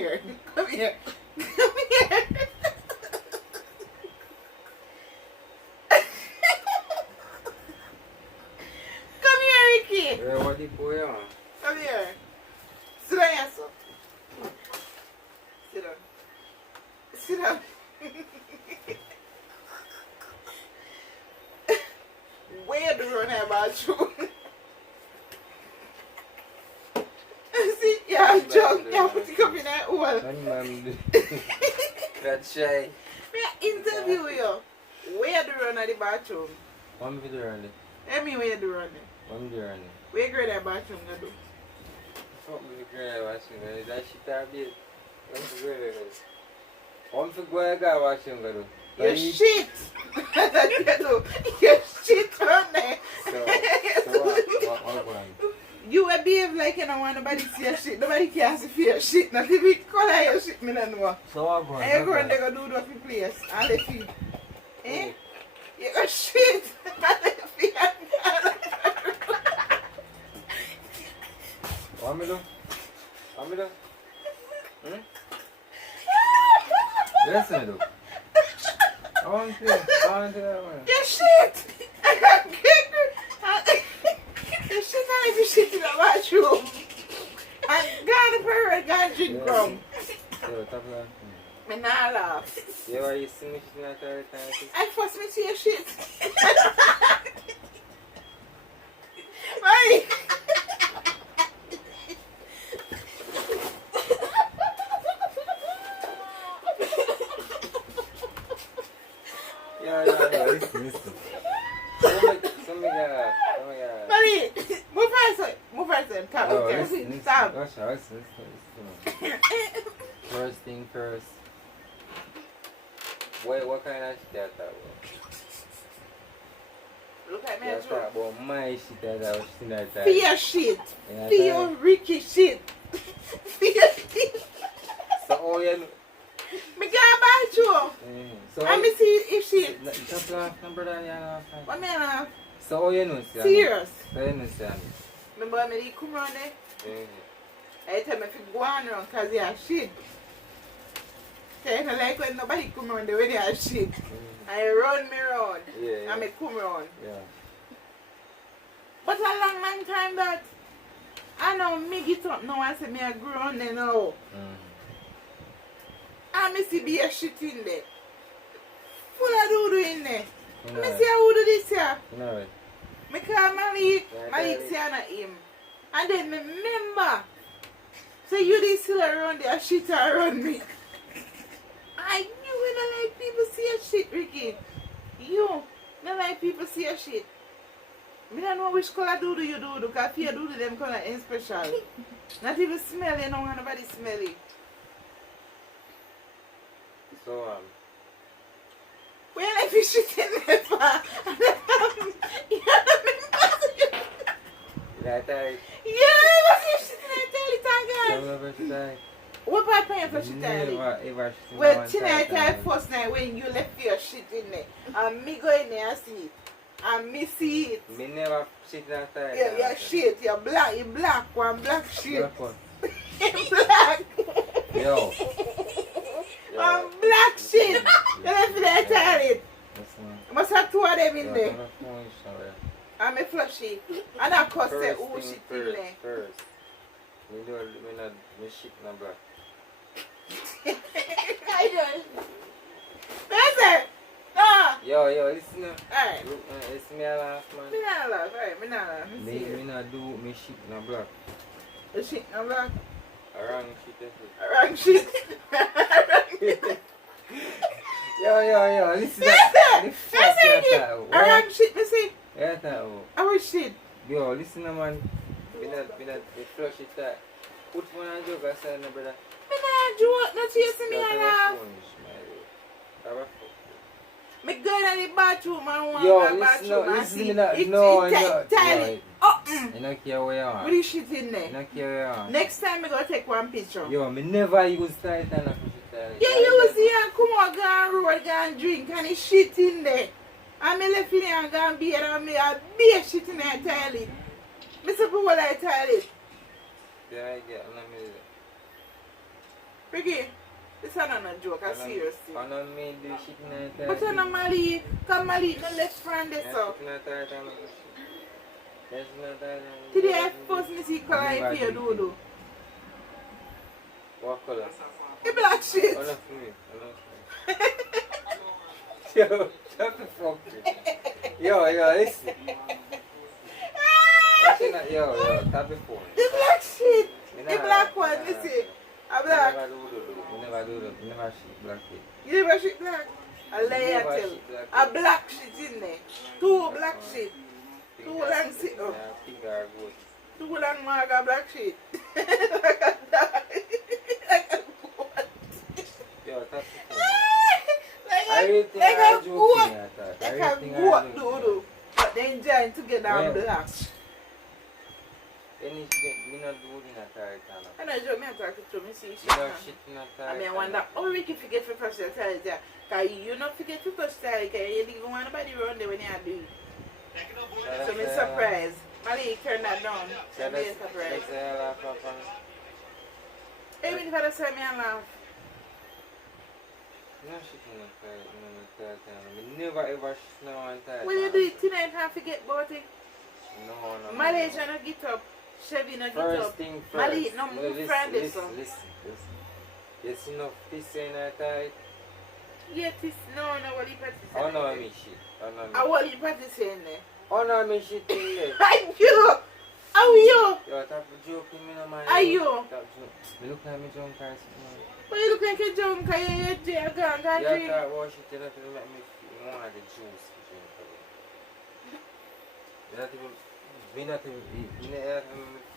here. Come here. Come here. Come here, Ricky. What the boy on? Come here. Sit down, yes, sir. Sit down. Sit down. Where do you run about you? See, yeah, jump. Yeah, put it up in that hole. That's shy. May I interview you? Where do you run at the bathroom? What am I doing? Tell me where do you run it. What am I doing? Where you go to the bathroom to do? Fuck me, girl, watching that shit I did. What am I going to go watching do? You shit! You shit on there. So what going? You will behave like you don't want nobody to see your shit. Nobody cares if your shit. Not if we color your shit, me don't know. So what going? And you go and they go do it off your place. And they feel. Eh? You go shit. And they feel. What am I doing? What am I doing? Yes, I do. I want to that one. Your shit! Your shit not even shit in the bathroom. And got a parrot, got a drink from. So, top of that. Me not laugh. Yeah, why you see me shit like that? I force me to your shit. Right? Yeah, listen. Some guy. Marie, move faster. Move faster. Come Oh, here. listen. Stop. Listen. First thing first. What kind of shit that was? Look at me. That's about my shit that I was sitting there. For your shit. For your Ricky shit. For your shit. So, oh, yeah. Me can't buy you. So, Let me see if shit. Just laugh, number that, yeah. What me laugh? So, oh, you know, Serious. So, you know, Remember me they come around there? I tell me if you go on around because you have shit. So I don't like when nobody come around there when you have shit. I run me around. Yeah. And me come around. Yeah. But a long time that I know me get up now and say me a grown there now. And me see be a shit in there. Full of doodoo in there. Me see who do this here. No. Me call Malik say not him. And then me remember. So you did still around there shit around me. I knew when I like people see your shit, Ricky. You, I like people see your shit. Me don't know which color doodoo you do because if you do them color ain't special. Not even smell it, no one nobody smell it. So, where like you shit in there for? that I. Yeah, what's your shit in there? Tell it again. What part of your shit in Never. Well, tonight I first night when you left your shit in there. And me go in there and see it. And me see it. Me never shit that time. Yeah, your shit, you're black, one black shit. Black. Black. Yo. One black shit. You left me there tired. I must have two of them in there. And me flush it. And I cuss say, oh shit in there. First. Me shit no black. I don't. Listen. Ah. Yo, listen now. Alright. Listen me a laugh, man. Me not laugh, alright, me not laugh. Me not do me shit no black. The shit no black? A wrong shit, Wrong shit. Yo, listen. Listen. Wrong shit, me see. Yeah, that. Our shit. Yo, listen now, man. Me flush it that. Put one on joke, I said, no, brother. Me not joke, not chasing me a laugh. Me go in the bathroom and want my bathroom and see it tight. You don't care where you are. Put the shit in there. You don't care where you are. Next time I go take one picture. Yo, me never use tight and I push it tight. Yeah, you was here and come out, go and road, go and drink and the shit in there. And me left in here and go and beer and me a beer shit in the toilet. Me say, put what I toilet. Yeah, I get it. Ricky, this is not a joke, I seriously. I don't mean do shit in the toilet. But you're not Mali, come Mali, no left friend this up. Shit in the toilet, I'm not shit. There's no toilet. Today I first me see color if you do. What color? The black shit. Oh, not for me. Oh, not for me. Yo, shut the fuck up. Yo, listen. Yo, tap the phone. The black shit. The black one, you see. A black. You never do that. You never shit black shit. You never shit black? A layer tell. A black shit in there. Two black shit. Two long sit up. Two long marga black shit. Like a dog. Like a goat. Yo, tap the phone. Like a goat. Like a goat, do. But they enjoy together on black. Any shit, me not do in a toilet. I know you mean talk to me see You shit. know shit in a toilet. I mean wonder how Ricky forget to touch the toilet there. Cause you not forget to touch the toilet, cause you didn't want nobody around there when you do it. So I'm surprised. Mali turn that down. So I'm surprised. Even if I don't say me and laugh. No shit in a toilet. We never ever shit in one toilet. When you do it tonight, can't forget about it. No. Malaysia no get up. Chevy no get First up. thing first. Mali no move friend this Listen. Yes, enough piss in a toilet. Yes, it's no what you practice. Oh no, me shit. I what you practice in there. Oh no, me shit in there. Are you? How are you? Yo, stop joking me no man. Are you? Stop joking. Me look like me drunk or something. But you look like a junk, you're gone, Yeah, drink. start wash it, you have to make me feel more of the juice to drink. Me not even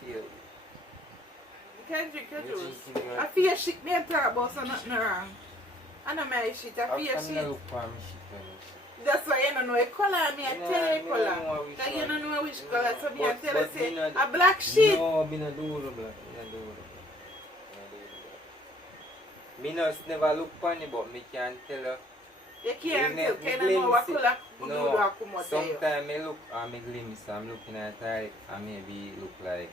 feel. You can't drink your juice. I feel shit, me and talk about so nothing wrong. I know my shit, I feel shit. That's why you don't know a color, me I tell you color. Because you don't know which color, so me I tell you say, a black shit. No, me not do the black. Me not never look funny, but me can tell you. You can't tell, can you know what color no, sometimes I look, I'm a glimpse, I'm looking at it, I maybe look like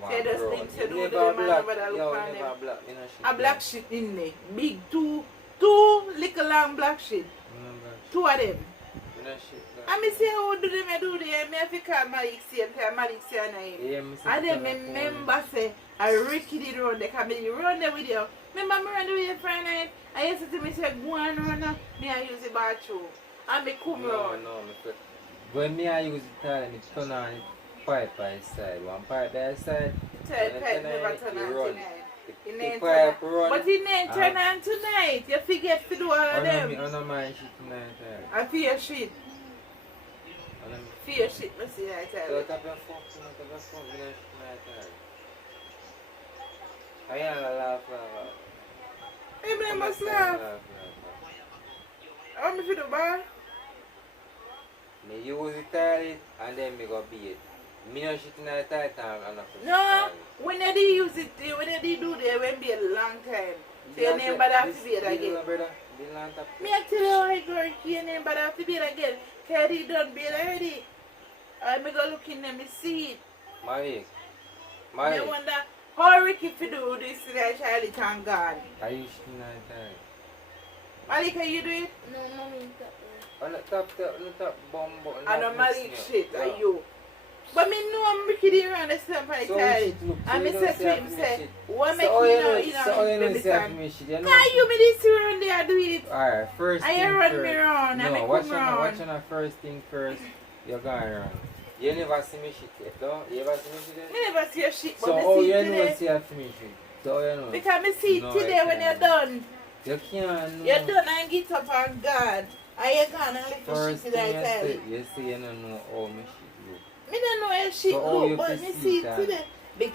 one say those girl. things you do, Never the man black, over there look yo, on never them. black, you know shit. A black shit in there. Big two little long black shit. Two of them. You know shit. And me say how do them do there, me have to call Malik say and tell Malik say her name. Yeah, And then me remember say, I Ricky did run there, because me run there with you. Remember me run there with you Friday night? I used to tell me say, go and run now. Me I use the bathroom. And me come round. No, when me I use the toilet, me turn on the pipe by the side. One pipe by the side. Pipe never turn on run. tonight. The pipe run. But it ain't turn on tonight. You forget to do all of them. I don't mind shit tonight. I fear shit. Fear shit, me see I tell So you. tap your phone, you know shit tonight. I ain't laugh. Hey, must laugh. I want me to the bar. Me use the toilet and then me go beat. Me no shit in the toilet and not No, when they use it, when they do it, it won't be a long time. So your name but have to be it again. Me I tell you how I go, your name but have to be it again. Because he done beat already. I me go look in there, me see it. Malik. I wonder how Ricky if you do this to that child, thank God. Are you shit in the toilet? Malik, can you do it? No, mommy, On the top bomb button. I know Malik shit, are you? But me know I'm Ricky didn't run the same for the child. And me say to him, say, what make you know, let me time. Can you me this run there do it? Alright, first thing I run first. me round, I No, make watch come round. on the first thing first. You're going around. You never see me shit yet, though? You ever see me shit yet? Me never see your shit, but So, me oh, see you it know today. see I finish it. So, you know. Because me see it No, today I when you're can't. done. You can't. You're done and get up and God. And you're gone and lift the First shit thing that I tell you. you say you don't know how my shit look. Me don't know your shit So, how you look, but me perceive see it that? today.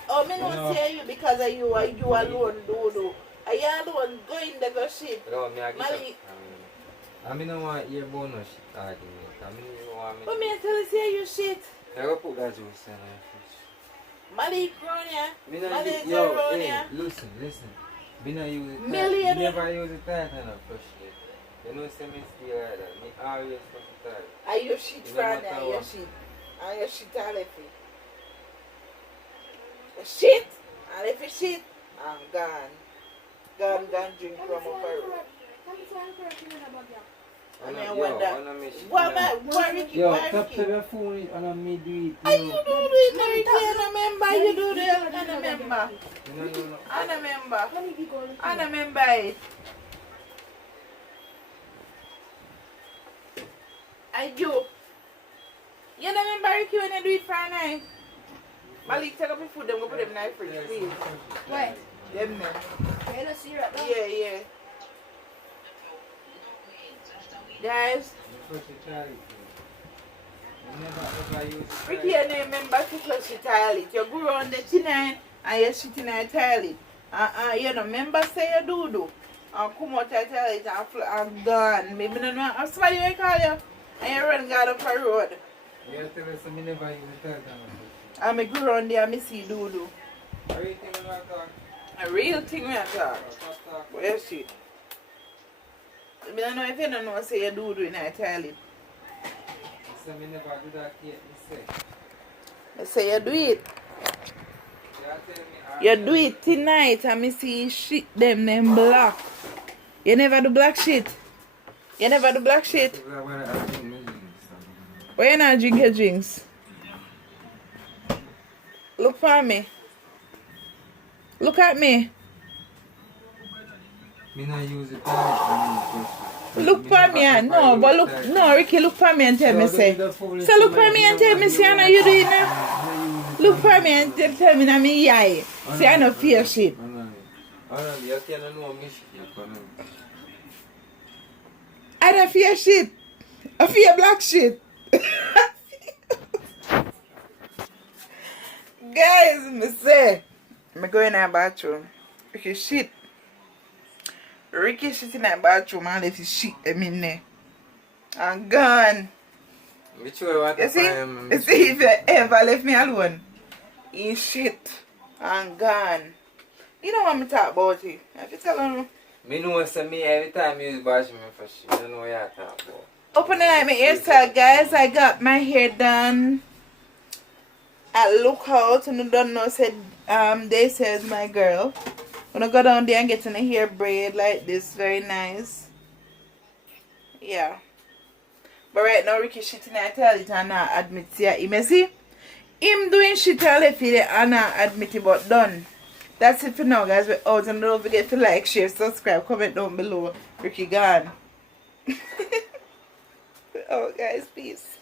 Oh, me You don't know. see you because of you alone do. Are you alone going there go shit? No, me I get Malik. up. I mean, I don't want your bonus shit argument. I mean, you want me. But me I tell you say you shit. I go put that juice in there first. Malik run ya. Me not Malik yo, run hey, ya. listen. Me not use it. Millionaire. Me never use it that kind of fresh shit. You know, say me still like that. Me always fresh it that. Are you shit It from don't there? matter Your what. shit. And your shit all if it. The shit. And if it shit, I'm gone. gone drink from up a road. And then what that? What Ricky? Yo, Why tap Ricky? to the phone and me do it. And you do it, Ricky, and a member, you do that, and a member. No. And a member. And a member it. I do. You know remember Ricky when you do it for a night? Malik, take up your food, then go put them in the fridge, please. Why? Them men. You don't see right now? Yeah. Guys, Ricky, you know remember to flush the toilet. You go around the tonight and you shit in the toilet. You know, remember say you do. And come out the toilet and gone. Maybe no know. That's why you call you. And you run God up a road. You tell us I never use the toilet. And I go around there and I see do. Everything we are talking. A real thing we are talking. Where shit? I don't know if you don't know say you do in the toilet. So I never do that yet, I say you do it. You do it tonight and I see shit them black. You never do black shit. You never do black shit. Why you not drink your drinks? Look for me. Look at me. Me not use the toilet. Look for me. No, but look. No, Ricky, look for me and tell me, say. So look for me and tell me, say, I know you do it now. Look for me and tell me, I'm yai. Say, I know fear shit. I don't fear shit. I fear black shit. Guys, me say, me go in the bathroom. Ricky shit. Ricky shit in the bathroom and let his shit them in there. And gone. You see if you ever left me alone, he shit and gone. You know what I'm talking about it. I have to tell you. Me know say me every time you use bathroom for shit. You know what you're talking about. Open the night my hairstyle, guys. I got my hair done at Lookout, and you don't know, said they says my girl. When I go down there and get in a hair braid like this, very nice. Yeah. But right now Ricky shit in I tell it and not admit it. You may see him doing shit and left it and not admit it, but done. That's it for now, guys. We're out, and don't forget to like, share, subscribe, comment down below. Ricky gone. Oh guys, peace.